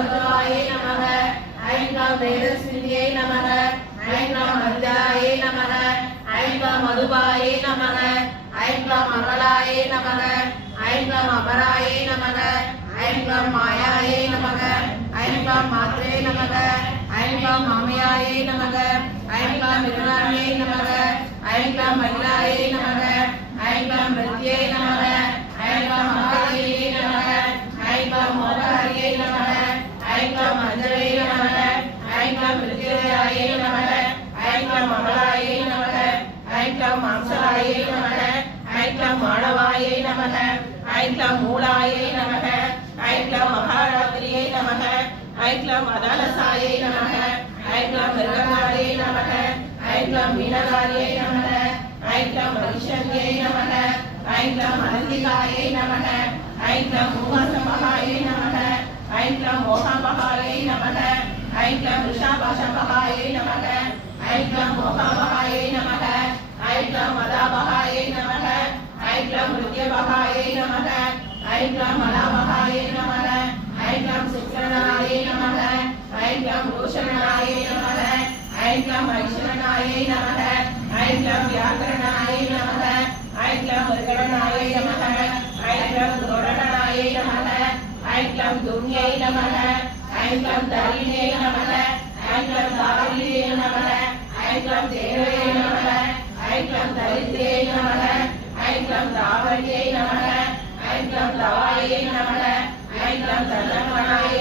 அமுதவாயை நமக ஐந்தாம் தேஜஸ்வினியை நமக ஐந்தாம் அத்தியாயை நமக ஐந்தாம் மதுபாயை நமக ஐந்தாம் அமலாயை நமக ஐந்தாம் அமராயை நமக ஐந்தாம் மாயாயை நமக ஐந்தாம் மாத்திரை நமக ஐந்தாம் மாமையாயை நமக ஐந்தாம் மிருளாயை நமக ஐந்தாம் மகிழாயை நமக ஐந்தாம் ஐம் க்ளம் நமக. ஐம் மூலாயை நமக. ஐம் மகாராத்திரியை நமக. ஐம் அதாலசாயை நமக. ஐம் க்ளம் நமக. ஐம் மீனகாரியை நமக. ஐம் மகிஷங்கியை நமக. ஐம் அனந்திகாயை நமக. ஐம் மூகாசமகாயை நமக. ஐம் க்ளம் பகாயே நமக ஐக்ளம் மலாபகாயே நமக ஐக்ளம் சுக்ரனாயே நமக ஐக்ளம் ரோஷனாயே நமக ஐக்ளம் ஐஸ்வரனாயே நமக ஐக்ளம் வியாக்கரனாயே நமக ஐக்ளம் மிருகடனாயே நமக ஐக்ளம் குரோடனாயே நமக ஐக்ளம் துண்யை நமக ஐக்ளம் தரிணே நமக ஐக்ளம் தாரிணே நமக ஐக்ளம் தேவே நமக ஐக்ளம் தரித்திரே நமக தவாயே நம ஐந்தம் தன்னமனாயே